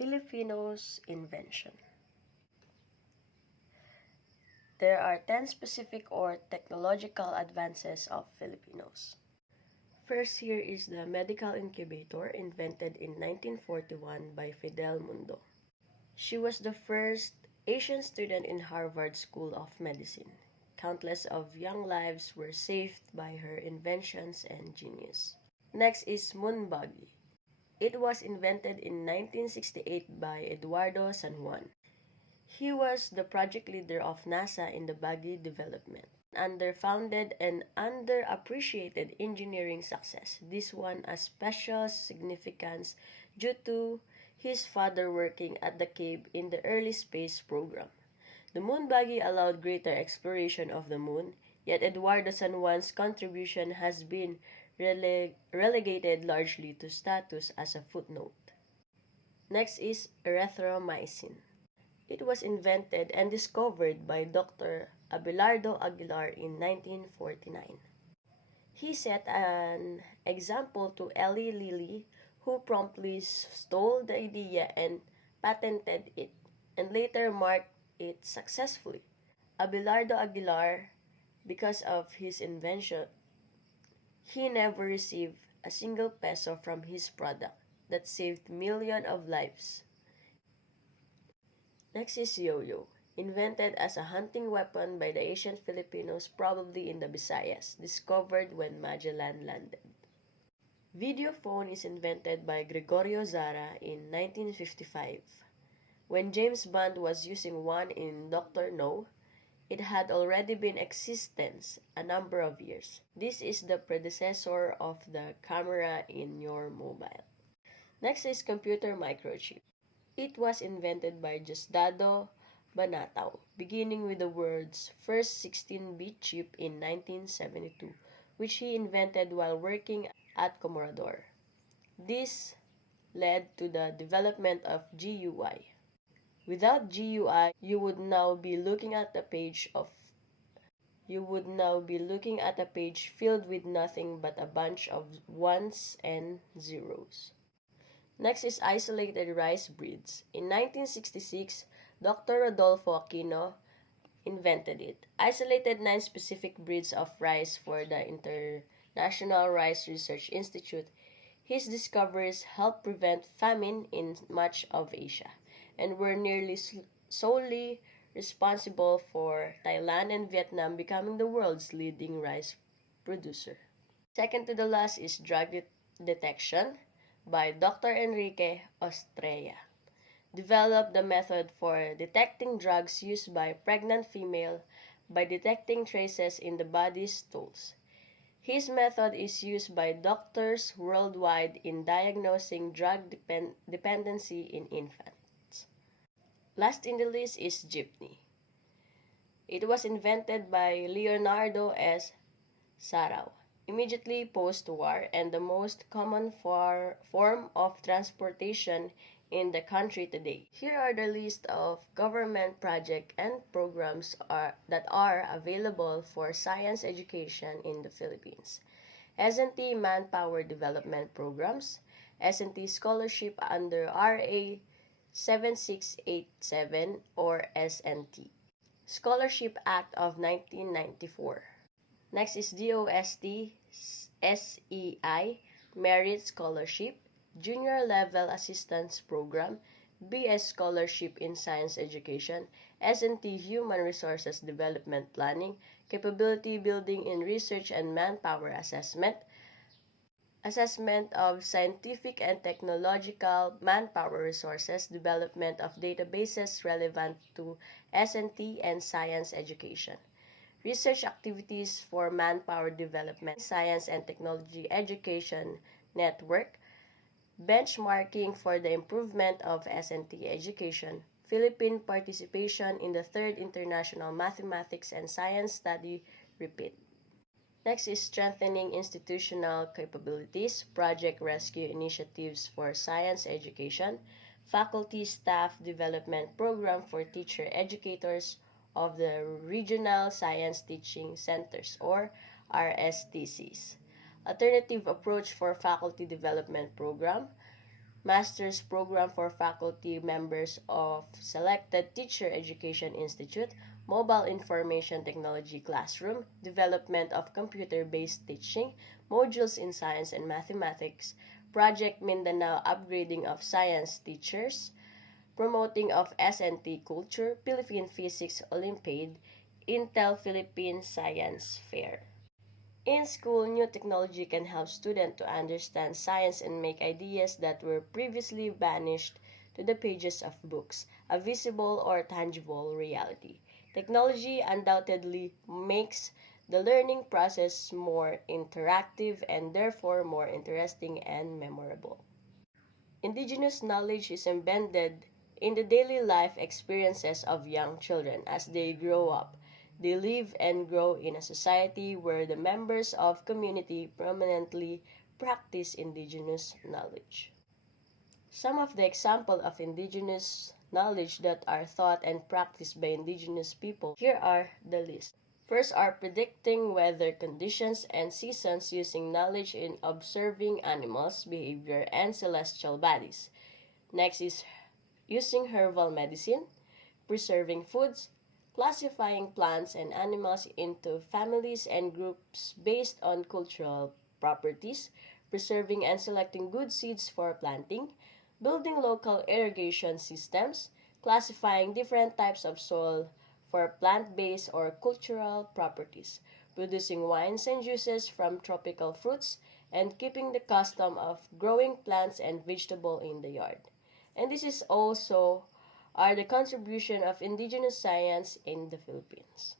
Filipinos' invention. There are 10 specific or technological advances of Filipinos. First here is the medical incubator invented in 1941 by Fidel Mundo. She was the first Asian student in Harvard School of Medicine. Countless of young lives were saved by her inventions and genius. Next is moon buggy. It was invented in 1968 by Eduardo San Juan. He was the project leader of NASA in the buggy development. Underfounded and underappreciated engineering success. This won a special significance due to his father working at the Cape in the early space program. The moon buggy allowed greater exploration of the moon, yet Eduardo San Juan's contribution has been relegated largely to status as a footnote. Next is erythromycin. It was invented and discovered by Dr. Abelardo Aguilar in 1949. He set an example to Eli Lilly, who promptly stole the idea and patented it, and later marketed it successfully. Abelardo Aguilar, because of his invention, he never received a single peso from his product that saved millions of lives. Next is yo-yo, invented as a hunting weapon by the ancient Filipinos, probably in the Visayas, discovered when Magellan landed. Video phone is invented by Gregorio Zara in 1955. When James Bond was using one in Dr. No, it had already been in existence a number of years. This is the predecessor of the camera in your mobile. Next is computer microchip. It was invented by Diosdado Banatao, beginning with the world's first 16-bit chip in 1972, which he invented while working at Comorador. This led to the development of GUI. Without GUI, you would now be looking at a page filled with nothing but a bunch of ones and zeros. Next is isolated rice breeds. In 1966, Dr. Rodolfo Aquino invented it. Isolated 9 specific breeds of rice for the International Rice Research Institute. His discoveries helped prevent famine in much of Asia, and were nearly solely responsible for Thailand and Vietnam becoming the world's leading rice producer. Second to the last is drug detection by Dr. Enrique Estrella. Developed the method for detecting drugs used by pregnant female by detecting traces in the body's stools. His method is used by doctors worldwide in diagnosing drug dependency in infants. Last in the list is jeepney. It was invented by Leonardo S. Sarau immediately post-war and the most common form of transportation in the country today. Here are the list of government projects and programs that are available for science education in the Philippines. S&T Manpower Development Programs, S&T Scholarship under RA 7687 or S&T. Scholarship Act of 1994. Next is DOST SEI Merit Scholarship, Junior Level Assistance Program, BS Scholarship in Science Education, S&T Human Resources Development Planning, Capability Building in Research and Manpower Assessment, Assessment of Scientific and Technological Manpower Resources, Development of Databases Relevant to S&T and Science Education. Research activities for manpower development, science and technology education network, benchmarking for the improvement of S&T education, Philippine participation in the 3rd International Mathematics and Science Study repeat. Next is strengthening institutional capabilities, project rescue initiatives for science education, faculty staff development program for teacher educators of the Regional Science Teaching Centers or RSTCs. Alternative approach for faculty development program, master's program for faculty members of selected teacher education institute, mobile information technology classroom, development of computer-based teaching, modules in science and mathematics, Project Mindanao upgrading of science teachers, promoting of S&T culture, Philippine Physics Olympiad, Intel Philippine Science Fair. In school, new technology can help students to understand science and make ideas that were previously banished to the pages of books, a visible or tangible reality. Technology undoubtedly makes the learning process more interactive and therefore more interesting and memorable. Indigenous knowledge is embedded in the daily life experiences of young children as they grow up. They live and grow in a society where the members of community prominently practice indigenous knowledge. Some of the examples of indigenous knowledge that are taught and practiced by indigenous people, here are the list. First are predicting weather conditions and seasons using knowledge in observing animals' behavior and celestial bodies. Next is using herbal medicine, preserving foods, classifying plants and animals into families and groups based on cultural properties, preserving and selecting good seeds for planting, building local irrigation systems, classifying different types of soil for plant-based or cultural properties, producing wines and juices from tropical fruits, and keeping the custom of growing plants and vegetables in the yard. And this is also are the contribution of indigenous science in the Philippines.